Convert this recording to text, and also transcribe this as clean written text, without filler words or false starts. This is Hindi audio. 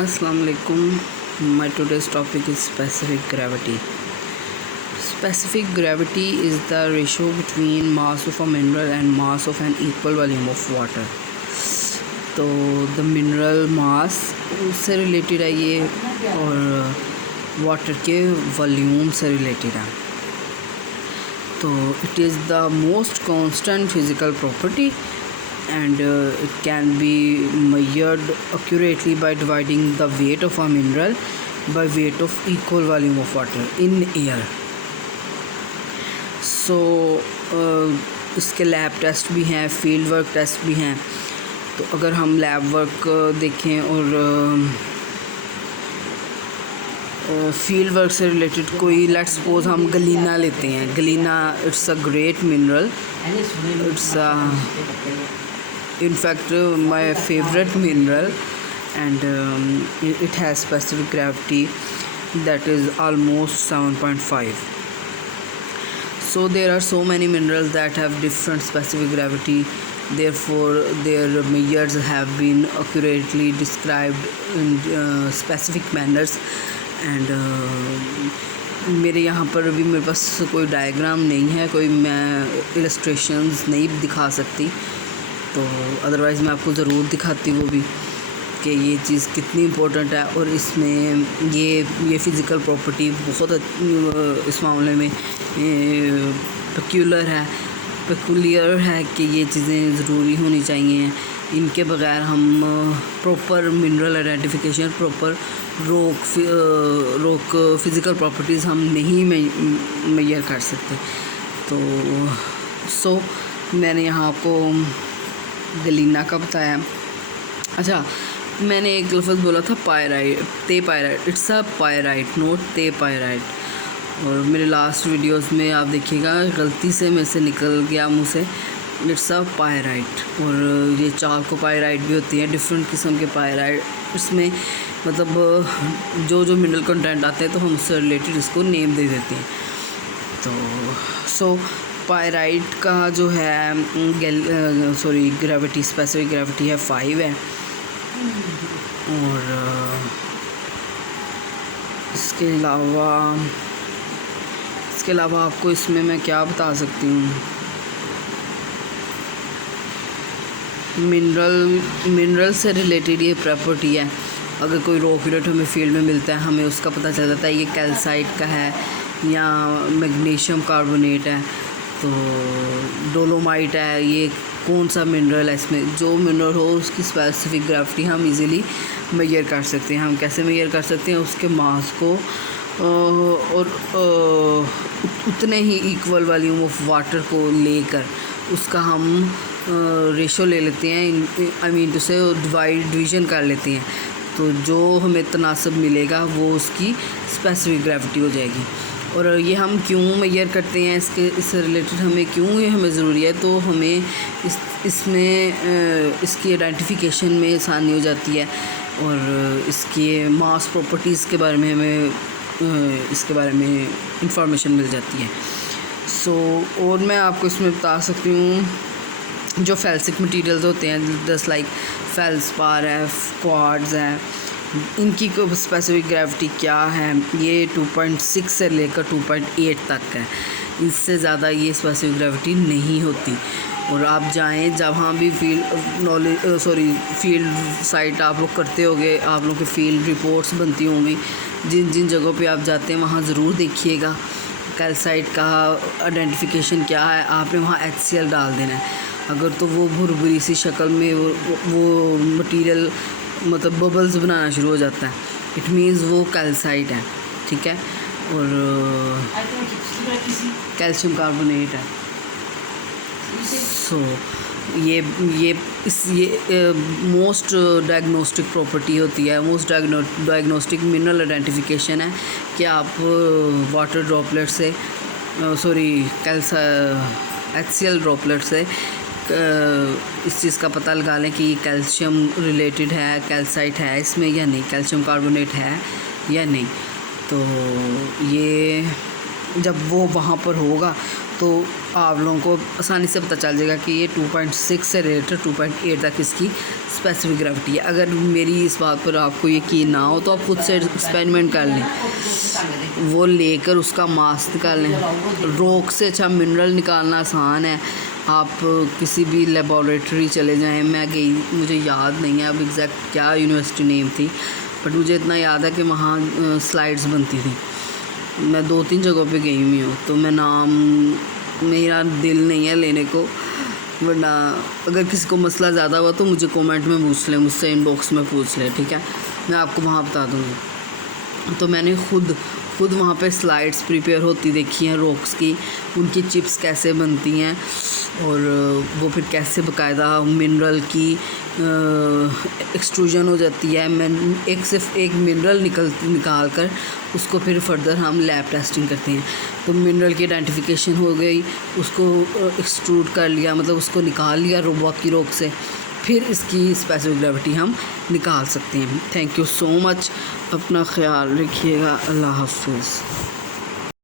Assalamu alaikum. My today's topic is specific gravity. Specific gravity is the ratio between mass of a mineral and mass of an equal volume of water. तो द मिनरल मास उससे रिलेटेड है ये, और वाटर के वॉल्यूम से रिलेटेड है. तो it is the most constant physical property and it can be measured accurately by dividing the weight of a mineral by weight of equal volume of water in air. So इसके लैब टेस्ट भी हैं, फील्ड वर्क टेस्ट भी हैं. तो अगर हम लैब वर्क देखें और फील्ड वर्क से रिलेटेड कोई, लेट्स सपोज हम गलीना लेते हैं. Galena it's a great mineral. It's in fact my favorite mineral, and it has specific gravity that is almost 7.5. so there are so many minerals that have different specific gravity, therefore their measures have been accurately described in specific manners. and मेरे यहाँ पर अभी मेरे पास कोई डायग्राम नहीं है, कोई मैं इलस्ट्रेशंस नहीं दिखा सकती, तो अदरवाइज़ मैं आपको ज़रूर दिखाती वो भी कि ये चीज़ कितनी इम्पोर्टेंट है. और इसमें ये फ़िज़िकल प्रॉपर्टी बहुत इस मामले में पेक्यूलियर है कि ये चीज़ें ज़रूरी होनी चाहिए. इनके बगैर हम proper mineral identification, proper rock physical properties हम नहीं मेजर कर सकते. तो मैंने यहाँ आपको गलीना का बताया. अच्छा, मैंने एक लफ्ज़ बोला था pyrite, pyrite. It's a pyrite, not pyrite. और मेरे लास्ट वीडियोस में आप देखिएगा गलती से मेरे से निकल गया मुँह से. It's a pyrite. और ये चाको पायराइट भी होती है, डिफरेंट किस्म के पायराइट. इसमें मतलब जो मिनरल कंटेंट आते हैं तो हम उससे रिलेटेड इसको नेम दे देते हैं. तो पायराइट का जो है ग्रेविटी, स्पेसिफिक ग्रेविटी है 5 है. और इसके अलावा आपको इसमें मैं क्या बता सकती हूँ. मिनरल से रिलेटेड ये प्रॉपर्टी है. अगर कोई रॉक यूनिट हमें फील्ड में मिलता है, हमें उसका पता चल जाता है ये कैल्साइट का है या मैग्नीशियम कार्बोनेट है, तो डोलोमाइट है, ये कौन सा मिनरल है. इसमें जो मिनरल हो उसकी स्पेसिफिक ग्रेविटी हम इजीली मेजर कर सकते हैं. हम कैसे मेजर कर सकते हैं? उसके मास को और उतने ही इक्वल वॉल्यूम ऑफ वाटर को लेकर उसका हम रेशो ले लेते हैं. आई मीन टू से डिवीज़न कर लेते हैं. तो जो हमें तनासब मिलेगा वो उसकी स्पेसिफिक ग्रेविटी हो जाएगी. और ये हम क्यों मेजर करते हैं, इससे रिलेटेड हमें क्यों ये हमें ज़रूरी है, तो हमें इसमें इसकी आइडेंटिफिकेशन में आसानी हो जाती है. और इसके मास प्रॉपर्टीज़ के बारे में हमें इसके बारे में इंफॉर्मेशन मिल जाती है. और मैं आपको इसमें बता सकती हूँ जो फेल्सिक मटेरियल्स होते हैं, जस्ट लाइक फेल्सपार है, क्वार्ट्ज है, इनकी स्पेसिफिक ग्रेविटी क्या है. ये 2.6 से लेकर 2.8 तक है. इससे ज़्यादा ये स्पेसिफिक ग्रेविटी नहीं होती. और आप जाएं जहाँ भी फील्ड साइट आप लोग करते होंगे, आप लोग के फील्ड रिपोर्ट्स बनती होंगी, जिन जगहों पे आप जाते हैं वहाँ ज़रूर देखिएगा कैल्साइट का आइडेंटिफिकेशन क्या है. आपने वहाँ HCl डाल देना है. अगर तो वो भुरभुरी सी शक्ल में वो मटेरियल मतलब बबल्स बनाना शुरू हो जाता है, इट मीन्स वो कैल्साइट है. ठीक है. और कैल्शियम कार्बोनेट है. ये मोस्ट डायग्नोस्टिक प्रॉपर्टी होती है, मोस्ट डायग्नोस्टिक मिनरल आइडेंटिफिकेशन है कि आप वाटर ड्रॉपलेट से HCl ड्रॉपलेट से इस चीज़ का पता लगा लें कि ये कैल्शियम रिलेटेड है, कैल्साइट है इसमें या नहीं, कैल्शियम कार्बोनेट है या नहीं. तो ये जब वो वहाँ पर होगा तो आप लोगों को आसानी से पता चल जाएगा कि ये 2.6 से रिलेटेड 2.8 तक इसकी स्पेसिफिक ग्रेविटी है। अगर मेरी इस बात पर आपको यकीन ना हो तो आप खुद से एक्सपेरिमेंट कर लें, वो लेकर उसका मास निकाल लें। रॉक से अच्छा मिनरल निकालना आसान है। आप किसी भी लेबॉरेटरी चले जाएं, मैं गई, मुझे याद नहीं है अब एग्जैक्ट क्या यूनिवर्सिटी नेम थी, बट मुझे इतना याद है कि वहाँ स्लाइड्स बनती थी। मैं 2-3 जगहों पे गई हुई हूँ, तो मैं नाम, मेरा दिल नहीं है लेने को, वरना अगर किसी को मसला ज़्यादा हुआ तो मुझे कमेंट में पूछ लें, मुझसे इनबॉक्स में पूछ लें, ठीक है, मैं आपको वहाँ बता दूँगी। तो मैंने खुद वहाँ पे स्लाइड्स प्रिपेयर होती देखी हैं रॉक्स की, उनकी चिप्स कैसे बनती हैं और वो फिर कैसे बाकायदा मिनरल की एक्सट्रूजन हो जाती है। मैं सिर्फ एक मिनरल निकाल कर उसको फिर फर्दर हम लैब टेस्टिंग करते हैं। तो मिनरल की आइडेंटिफिकेशन हो गई, उसको एक्सट्रूड कर लिया, मतलब उसको निकाल लिया बाकी रॉक से, फिर इसकी स्पेसिफिक ग्रेविटी हम निकाल सकते हैं। थैंक यू सो मच, अपना ख्याल रखिएगा, अल्लाह हाफ़िज़।